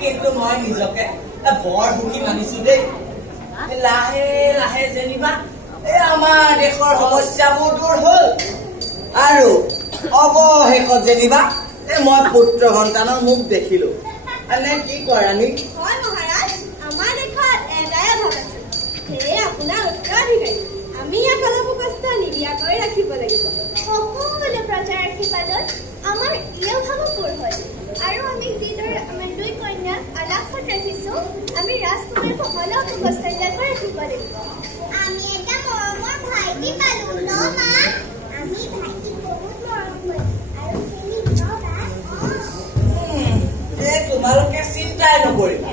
কিন্তু মই নিজকে বৰ সুখী মানিছো দেই। লাহে লাহে যেনিবা আমাৰ দেশৰ সমস্যাবোৰ দূৰ হল আৰু অৱশেষত যেনিবা মই পুত্ৰ সন্তানৰ মুখ দেখিলো। এনে কি কয় ৰাণী? হয় মহাৰাজ, আমাৰ দেশত এটাই অভাৱ আছে, সেয়ে আপোনাৰ উত্তৰাধিকাৰী। আমি ইয়াক অলপ কষ্ট নিদিয়াকৈ ৰাখিব লাগিব। সকলো প্ৰজাৰ আশীৰ্বাদত আমাৰ এই অভাৱ পূৰ হ'ল। আৰু আমি যিদৰে আমাৰ দুই কন্যাক আলাসত ৰাখিছো, আমি ৰাজকুমাৰ সকলক কষ্ট নিদিয়াকৈ ৰাখিব লাগিব। আমি এটা মৰমৰ ভাইটি পালো ন মা? আমি ভাইটিক বহুত মৰম কৰিম আৰু চেনি তোমালোকে চিন্তাই নকৰিবা।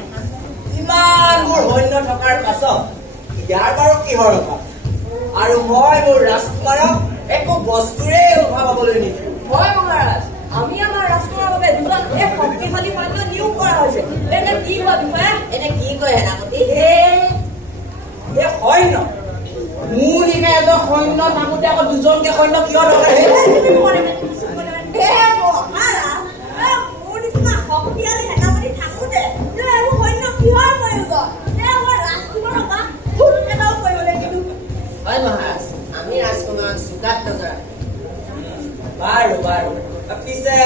ইমানবোৰ সৈন্য থকাৰ পাছত ইয়াৰ বাৰু কিহৰ অভাৱ? আৰু মই মোৰ ৰাজকুমাৰক একো বস্তুৰে অভাৱ হবলৈ নিদিওঁ। হয় মহাৰাজ, আমি আমাৰ ৰাষ্ট্ৰৰ বাবে দুজন শক্তিশালী সৈন্য নিয়োগ কৰা হৈছে। এনে কি কোৱা বিষয়া? এনে কি কয় সেনাপতি? সৈন্য মোৰ নিকা এজন সৈন্য থাকোতে আকৌ দুজনকে সৈন্য কিয় দৰকাৰ? শক্তিশালী সেনাপতি থাকোতে এইবোৰ সৈন্য কিহৰ প্ৰয়োজন? আমাৰ ৰাজকুমাৰৰ বা ভোট এটাও কৰিব লাগিব। হয় মহাৰাজ, আমি ৰাজকুমাৰক চুকাত নজৰা। বাৰু বাৰু, পিছে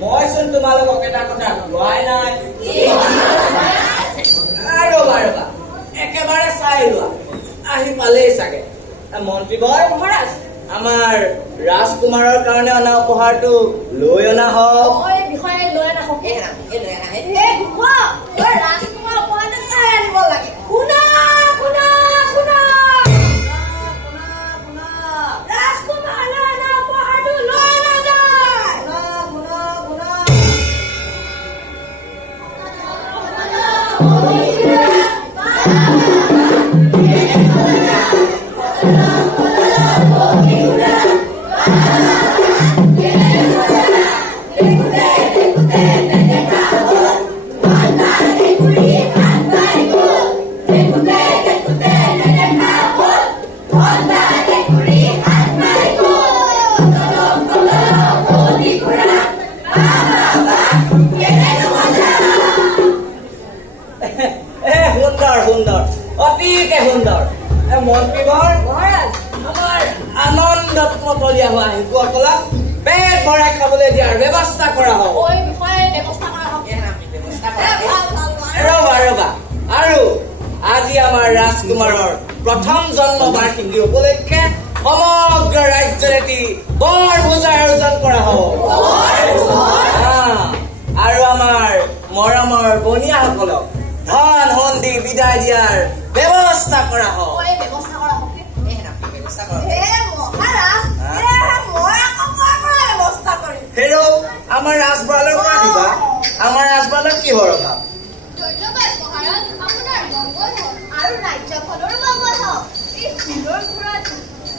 মইচোন তোমালোকক এটা কথা কোৱাই নাই। ৰবা ৰবা, একেবাৰে চাই লোৱা, আহি পালেই চাগে। মন্ত্ৰীবৰ মহাৰাজ, আমাৰ ৰাজকুমাৰৰ কাৰণে অনা উপহাৰটো লৈ অনা হওক। বিষয়ে লৈ অনা হওক। ৰাজকুমাৰ উপহাৰটো চাই আনিব লাগে। শুনা শুনা শুনা, ৰাজকুমাৰলৈ অনা উপহাৰটো লৈ নাযায়। সুন্দৰ সুন্দৰ, অতিকে সুন্দৰ। মন্ত্ৰীবৰ মহাৰাজ, আমাৰ আনন্দত মতলীয়া হোৱা শিশুসকলক পেট ভৰাই খাবলৈ দিয়াৰ ব্যৱস্থা কৰা হওক। বিষয়ে ব্যৱস্থা কৰা হওক। ৰবা ৰবা, আৰু আজি আমাৰ ৰাজকুমাৰৰ প্ৰথম জন্ম বাৰ্ষিকী উপলক্ষে সমগ্ৰ ৰাজ্যৰ এটি বৰ ভোজৰ আয়োজন কৰা হওক। আৰু আমাৰ মৰমৰ বনিয়াসকলক ধন সোণ দি বিদায় দিয়াৰ ব্যৱস্থা কৰা হওক। ব্যৱস্থা কৰা হওক। ব্যৱস্থা কৰা হেৰৌ, আমাৰ ৰাজভঁৰালৰ পৰা দিবা। আমাৰ ৰাজভঁৰালত কিহৰ অভাৱ? ধন্যবাদ মহাৰাজ, আপোনাৰ মংগল হওক আৰু ৰাজ্যখনৰো মংগল হওক। এই শিলৰ ঘৰত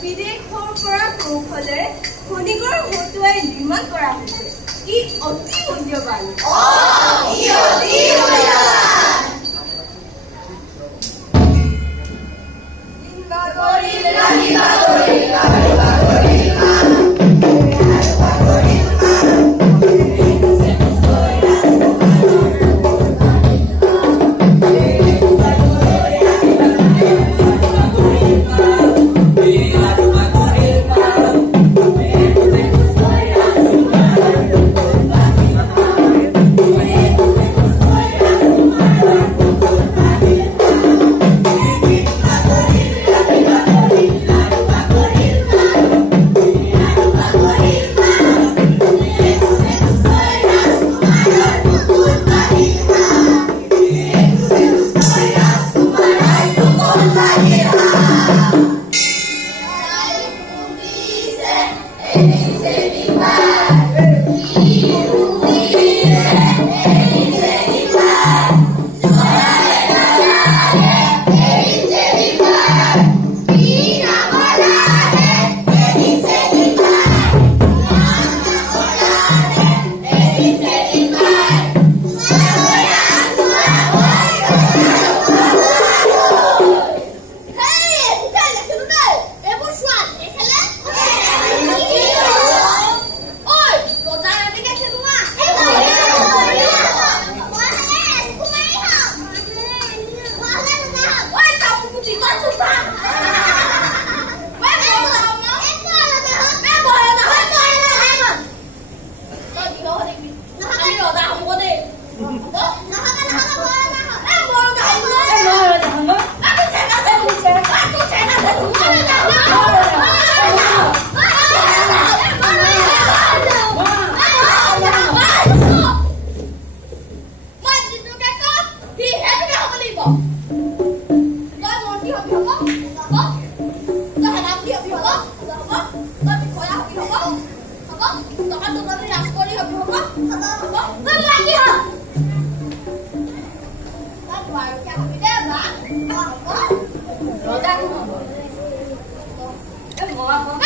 বিদেশৰ পৰা কৌশলেৰে খনিকৰ হতুৱাই নিৰ্মাণ কৰা হৈছে। ই অতি মূল্যৱান। তই মন্ত্ৰী হবি হ'ব তই সেনাপতি হবি হ'ব তই বিষয়া হবি হ'ব তই তোতনি ৰাজকৰী হবি হ'ব তই লাগি হ তই দুৱাৰখীয়া হবি দে বা ৰজা কোন হ'ব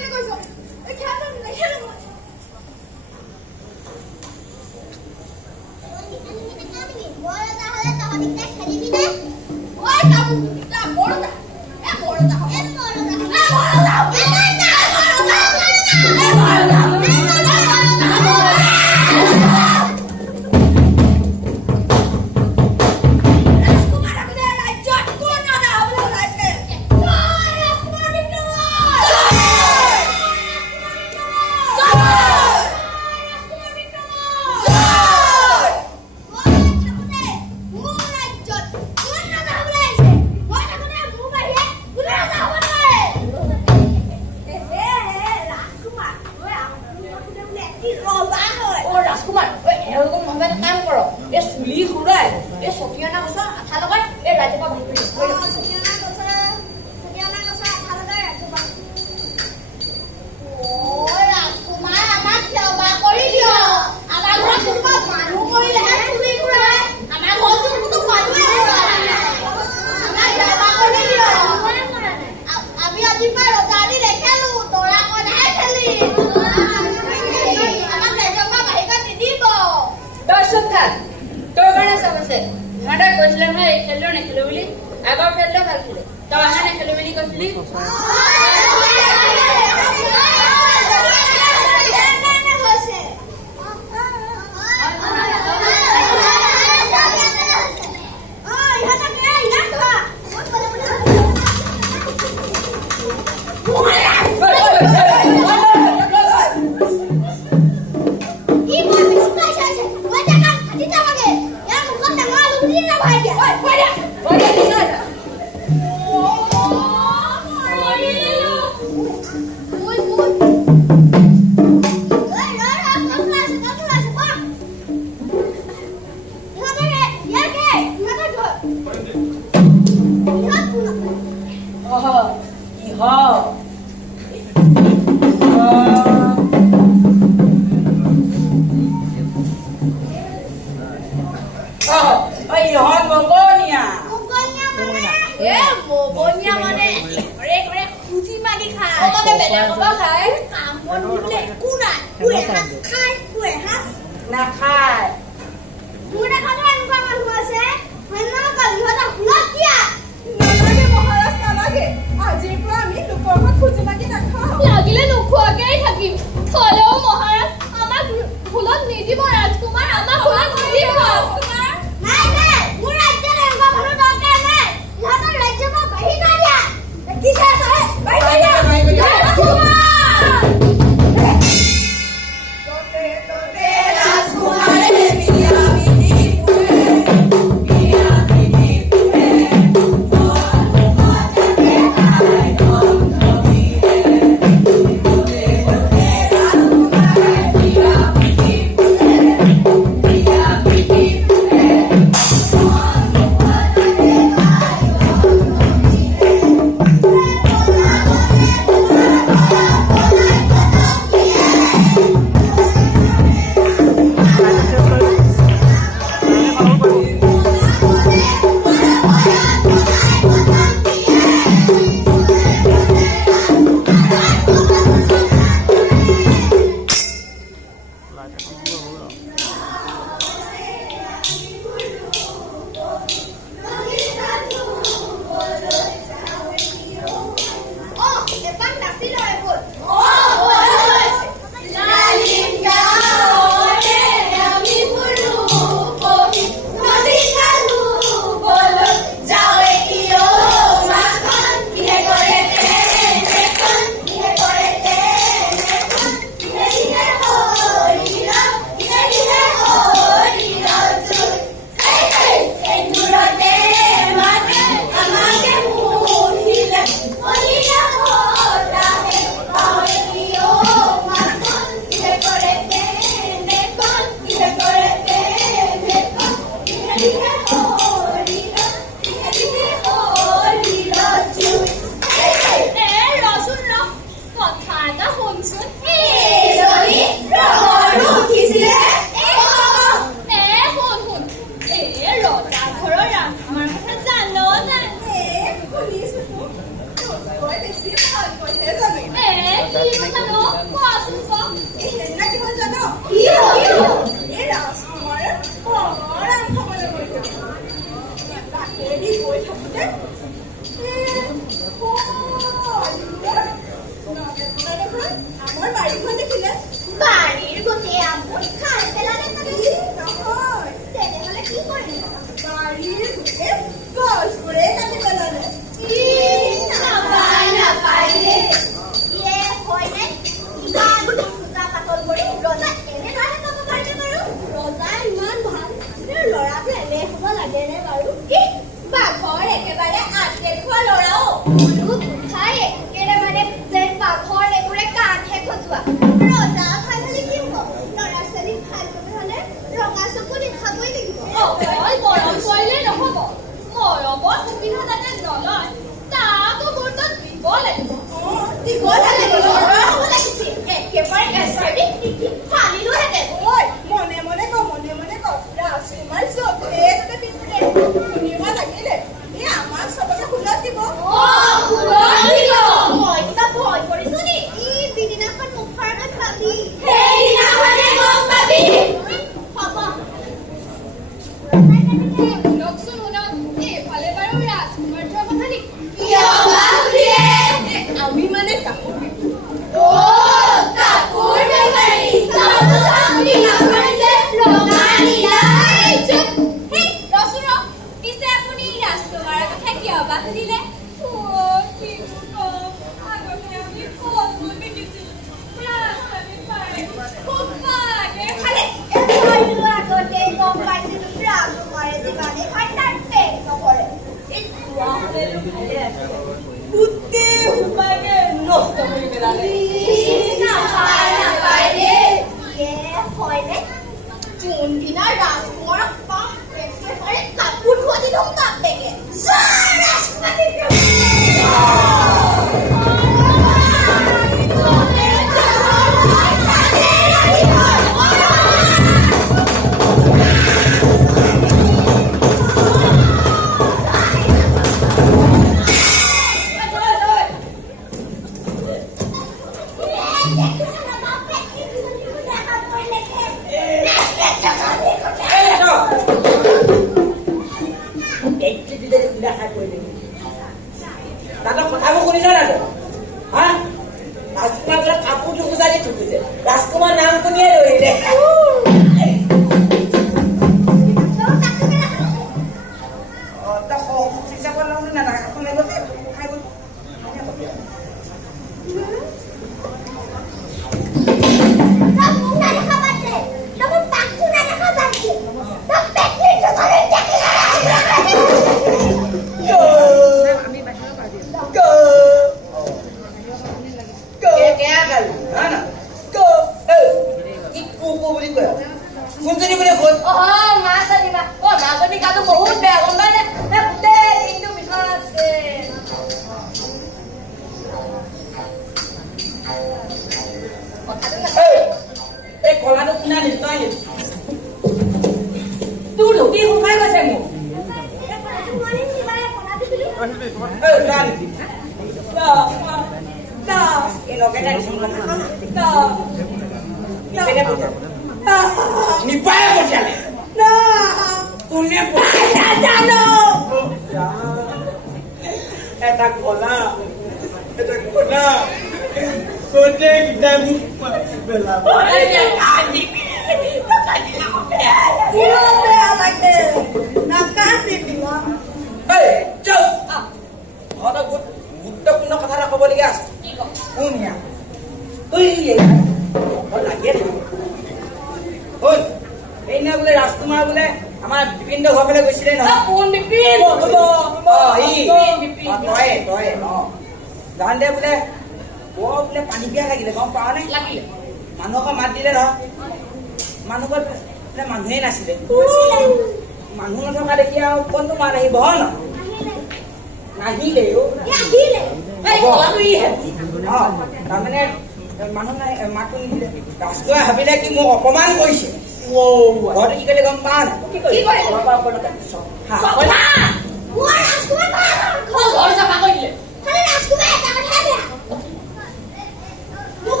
Look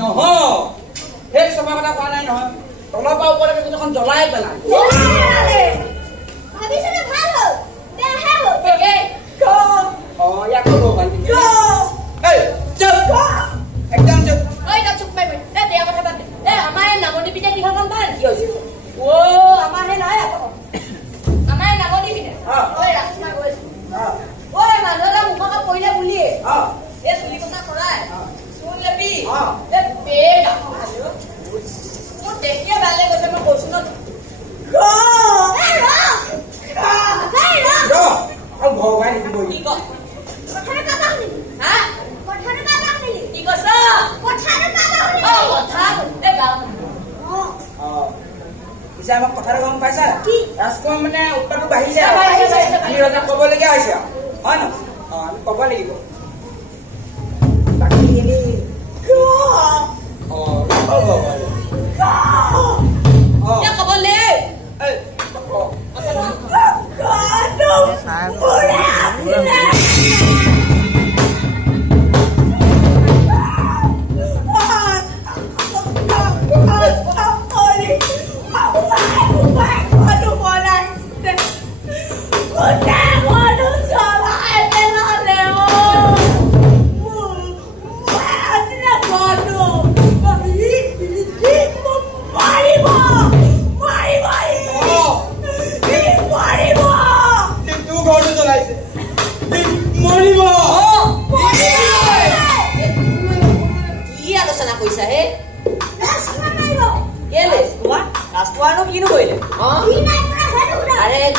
নহয় সেই চফা কথা কোৱা নাই নহয় তলৰ পৰা ওপৰলৈকে গোটেইখন জ্বলাই পেলাই ইয়াক একদম চুপ আমাৰ নামনি পিঠা কি হ'ল পায় কি হৈছে আমাৰ হে নাই আমাৰ নামনি পিঠা ৰাস্তা গৈছে মানুহৰ মুখত পৰিলে বুলিয়ে এই চুলি কথা কৰাই চুল লেপি মোৰ দেখিয়ে ভালে গৈছে মই কৈছো ন ভগৱান দেখিব কি ক কি কৈছ পিছে আমাক কথাটো গম পাইছা ৰাজকুমাৰ মানে উত্তৰটো বাঢ়িছে আমি ৰজাক ক'বলগীয়া হৈছে হয় নহয় আমি ক'ব লাগিব বাকীখিনি ক'বলে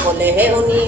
কলেহে শুনি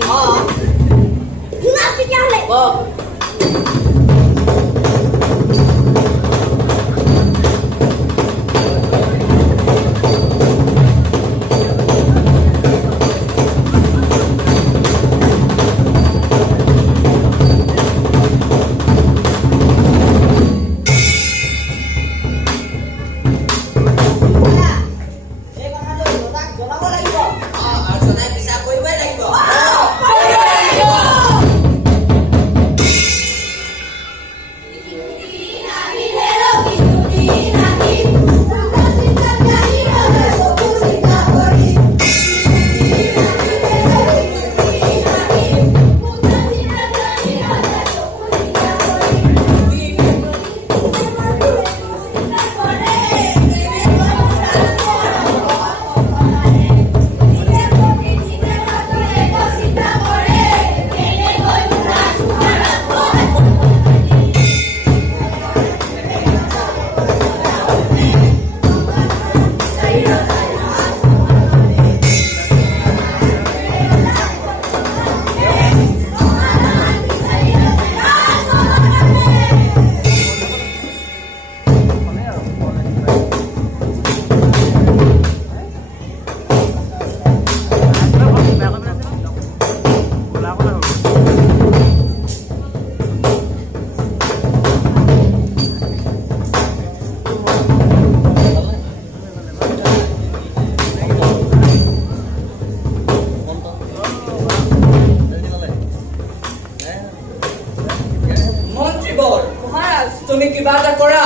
তুমি কিবা এটা কৰা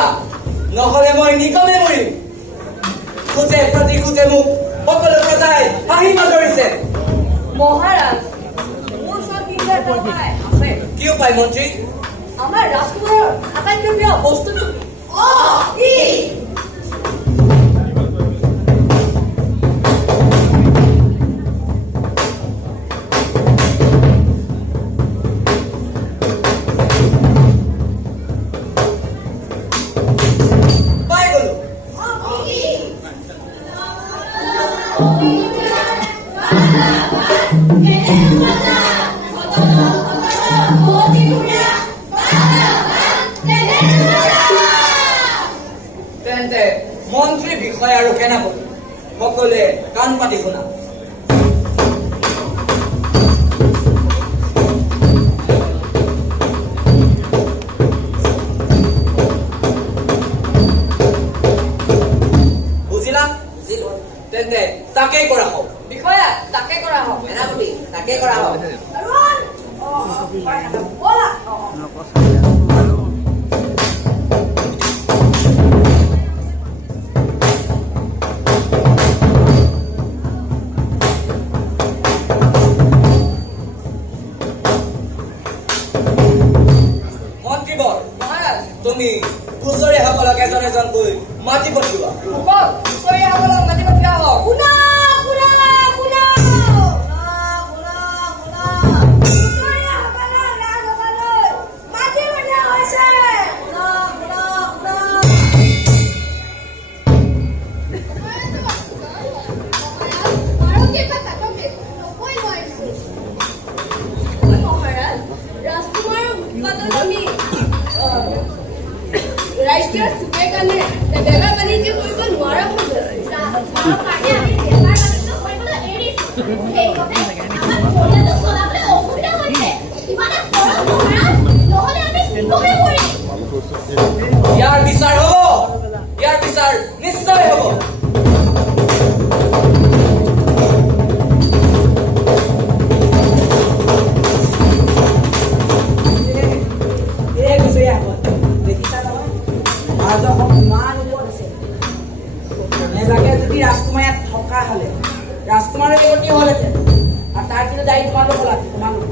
নহলে মই নিকমে মৰিম খুঁজে প্ৰতি খুঁজে মোক সকলো প্ৰজাই হাঁহিব ধৰিছে মহাৰাজ মোৰ ওচৰত আছে কি উপায় মন্ত্ৰী আমাৰ ৰাজকুমাৰৰ আটাইতকৈ প্ৰিয় বস্তুটো মন্ত্ৰী বিষয় আৰু সেনাপতি সকলোৱে কাণ পাতি শুনা বুজিলা তেন্তে তাকেই কৰা হওক বিষয়া তাকে কৰা হওক সেনাপতি তাকে কৰা হওক কুচৰীয়াসকলক এজন এজনকৈ মাতি পঠিওৱা। কুচৰীয়াসকলক মাতি পঠিওৱা হওক। শুনা শুনা শুনা কুচৰীয়াসকলক ৰাজসভালৈ মাতি পঠিওৱা হৈছে। ৰাষ্ট্ৰীয় চুকে কাৰণে বেপাৰ বাণিজ্য কৰিব নোৱাৰা হৈ গৈছে। ইয়াৰ বিচাৰ হ'ব, ইয়াৰ বিচাৰ নিশ্চয় হ'ব। ৰাজকুমাৰীক থকা হলে ৰাজকুমাৰৰ এগতি হলহেঁতেন আৰু তাৰ কিন্তু দায়ী তোমালোক হলা তোমালোক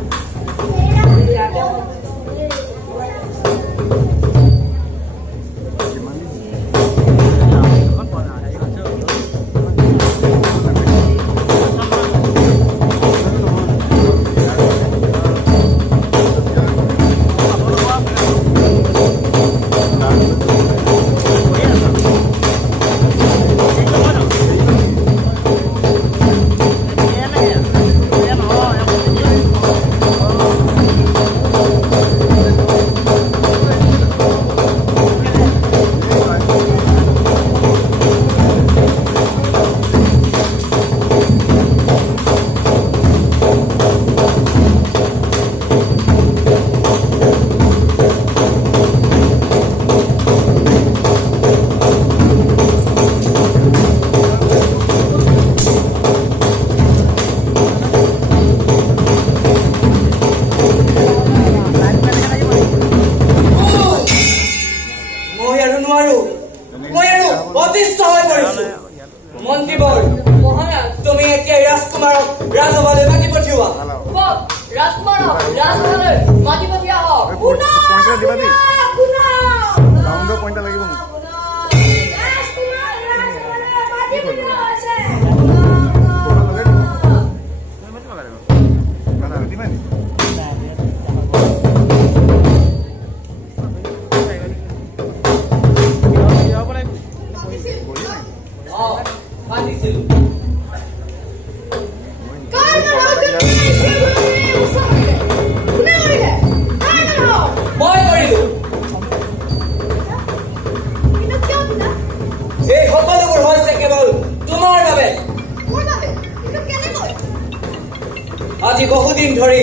আজি বহুদিন ধৰি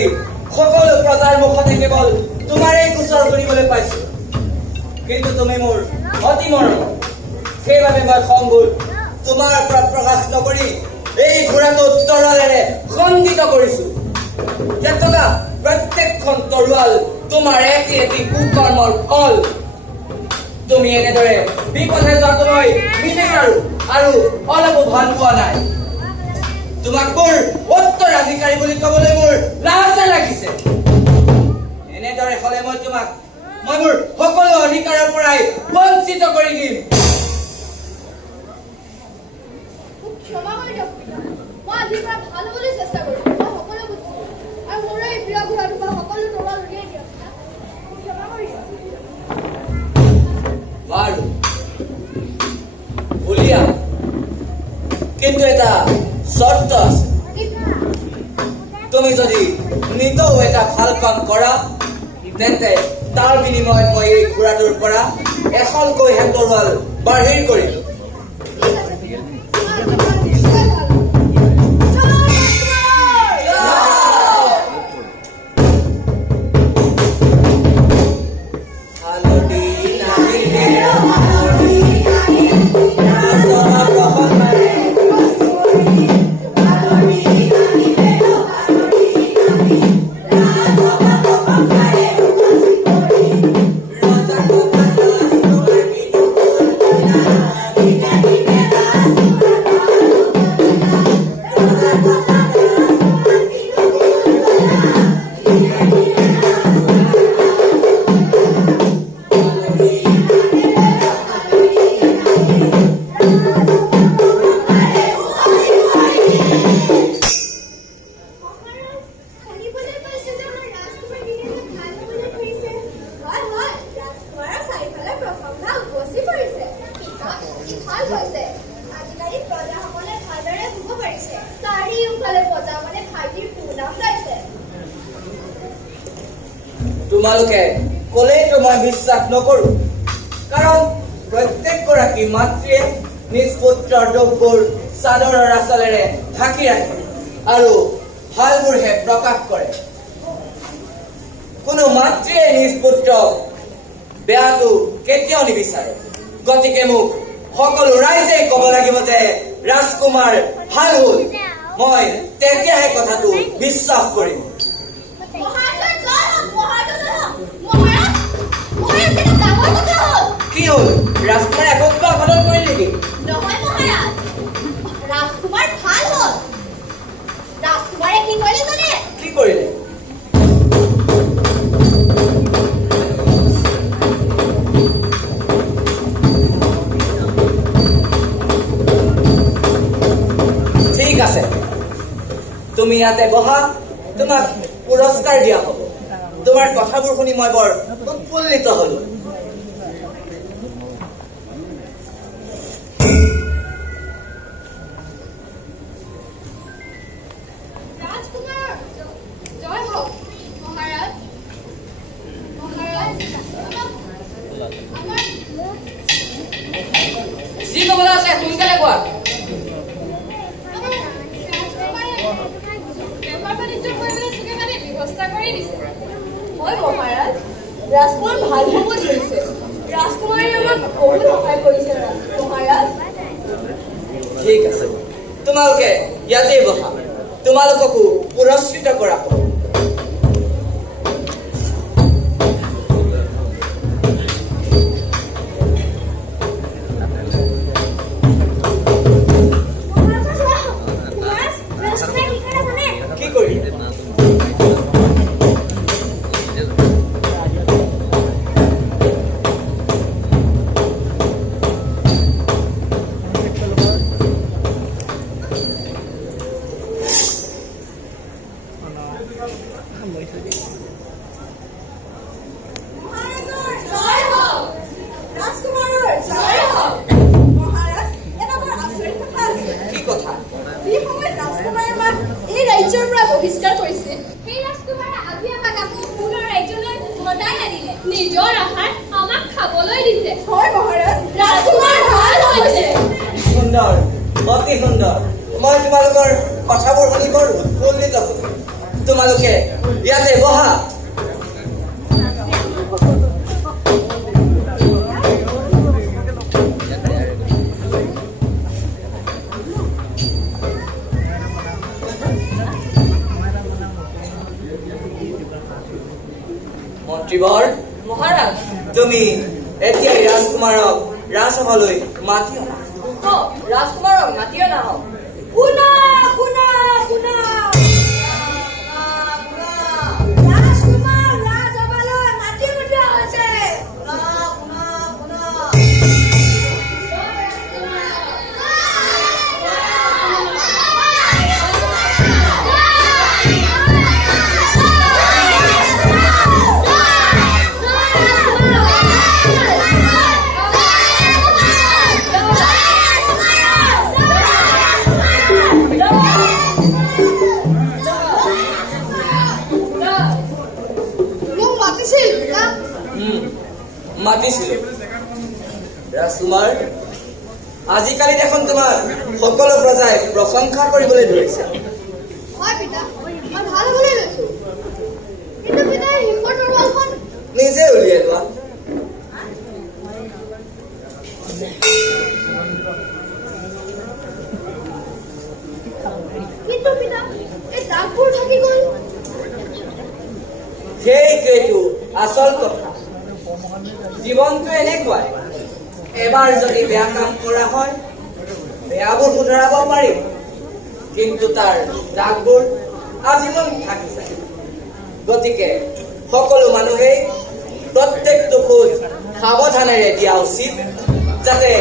সকলো প্ৰজাৰ মুখতে কেৱল তোমাৰেই গোচৰ কৰিবলৈ পাইছো, কিন্তু তুমি মোৰ অতি মৰম। সেইবাবে মই খংবোৰ তোমাৰ পৰা প্ৰকাশ নকৰি এই ঘোঁৰাটো তৰোৱালেৰে খণ্ডিত কৰিছো। থকা প্ৰত্যেকখন তৰোৱাল তোমাৰ এটি এটি কুকৰ্মৰ ফল। তুমি এনেদৰে বিপথে যোৱাটো মই নিবিচাৰো আৰু অলপো ভাল পোৱা নাই। তোমাক মোৰ উত্তৰাধিকাৰী বুলি কবলৈ মোৰ লাজ লাগিছে। এনেদৰে হলে মই মোৰ সকলো অধিকাৰৰ পৰাই বঞ্চিত কৰি দিম। ক্ষমা কৰি দিয়ক পিতা, মই আজিৰ পৰা ভাল হ'বলৈ চেষ্টা কৰিছো। মই সকলো বুজিছো আৰু মোৰ এই প্ৰিয় ঘোঁৰাটো মই সকলো তৰোৱাল উলিয়াই দিয়ক। ক্ষমা কৰি দিয়ক। বাৰু উলিয়া, কিন্তু এটা চৰ্ত আছে। তুমি যদি নিতৌ এটা ভাল কাম কৰা তেন্তে তাৰ বিনিময়ত মই এই ঘোঁৰাটোৰ পৰা এখনকৈ তৰোৱাল বাহিৰ কৰিম। হৈছে আজিকালি প্ৰজাসকলে ভালদৰে শুব পাৰিছে চাৰিওফালে প্ৰজা মানে ভাইটিৰ সুনাম গাইছে তোমালোকে ক'লেইতো মই বিশ্বাস নকৰো কাৰণ প্ৰত্যেকগৰাকী মাতৃয়ে নিজ পুত্ৰৰ দুখবোৰ চাদৰৰ আঁচলেৰে ঢাকি ৰাখে আৰু ভালবোৰহে প্ৰকাশ কৰে কোনো মাতৃয়ে নিজ পুত্ৰক বেয়াটো কেতিয়াও নিবিচাৰে গতিকে মোক সকলো ৰাইজে ক'ব লাগিব যে ৰাজকুমাৰ ভাল হ'ল মই তেতিয়াহে কথাটো বিশ্বাস কৰিম কি হ'ল ৰাজকুমাৰে আকৌ কিবা অঘটন কৰিল নেকি নহয় মহাৰাজ ৰাজকুমাৰ ভাল হ'ল ৰাজকুমাৰে কি কৰিলে জানে কি কৰিলে ঠিক আছে তুমি ইয়াতে বহা তোমাক পুৰস্কাৰ দিয়া হ'ব তোমাৰ কথাবোৰ শুনি মই বৰ উৎফুল্লিত হলো যি ক'বলৈ আছে সোনকালে কোৱা ৰাজকুমাৰ ভাল হ'ব ধৰিছে ৰাজকুমাৰে আমাক বহুত সহায় কৰিছে মহাৰাজ ঠিক আছে তোমালোকে ইয়াতে বহা তোমালোককো পুৰস্কৃত কৰা হ'ব কি কৰিলে কি কথা এই ৰাজ্যৰ পৰা বহিষ্কাৰ কৰিছে সেই ৰাজকুমাৰে আজি আমাক আকৌ পুনৰ ৰাজ্যলৈ ঘটাই আনিলে নিজৰ আহাৰ আমাক খাবলৈ দিছে হয় মহাৰাজ ৰাজকুমাৰ ভাল হৈছে সুন্দৰ অতি সুন্দৰ মই তোমালোকৰ কথাবোৰ শুনি বৰ উৎফুল্লিত হলো তোমালোকে ইয়াতে বহা মন্ত্ৰীবৰ মহাৰাজ তুমি এতিয়াই ৰাজকুমাৰক ৰাজসভালৈ মাতি অনা ৰাজকুমাৰক মাতি অনা হওক শুনা শুনা শুনা ৰাজকুমাৰ ৰাজসভালৈ মাতি পঠিওৱা হৈছে মাতিছিলো ৰাজকুমাৰ আজিকালি দেখোন তোমাৰ সকলো প্ৰজাই প্ৰশংসা কৰিবলৈ ধৰিছে হয় পিতা মই ভাল হ'বলৈ লৈছো কিন্তু পিতাই শেষৰ তৰোৱালখন নিজে উলিয়াই লোৱা কিন্তু পিতা এই দাগবোৰ থাকি গ'ল সেইটোৱেইটো আচল কথা জীৱনটো এনেকুৱাই এবাৰ যদি বেয়া কাম কৰা হয় বেয়াবোৰ শুধৰাব পাৰি কিন্তু তাৰ দাগবোৰ আজীৱন থাকি যায় গতিকে সকলো মানুহেই প্ৰত্যেকটো খোজ সাৱধানেৰে দিয়া উচিত যাতে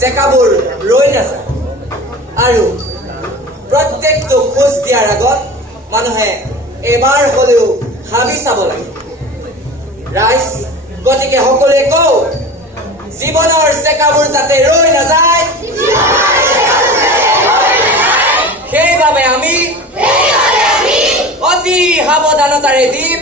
চেকাবোৰ ৰৈ নাযায় আৰু প্ৰত্যেকটো খোজ দিয়াৰ আগত মানুহে এবাৰ হলেও ভাবি চাব লাগে ৰাইজ গতিকে সকলোৱে কওঁ জীৱনৰ চেকাবোৰ যাতে ৰৈ নাযায় সেইবাবে আমি অতি সাৱধানতাৰে দিম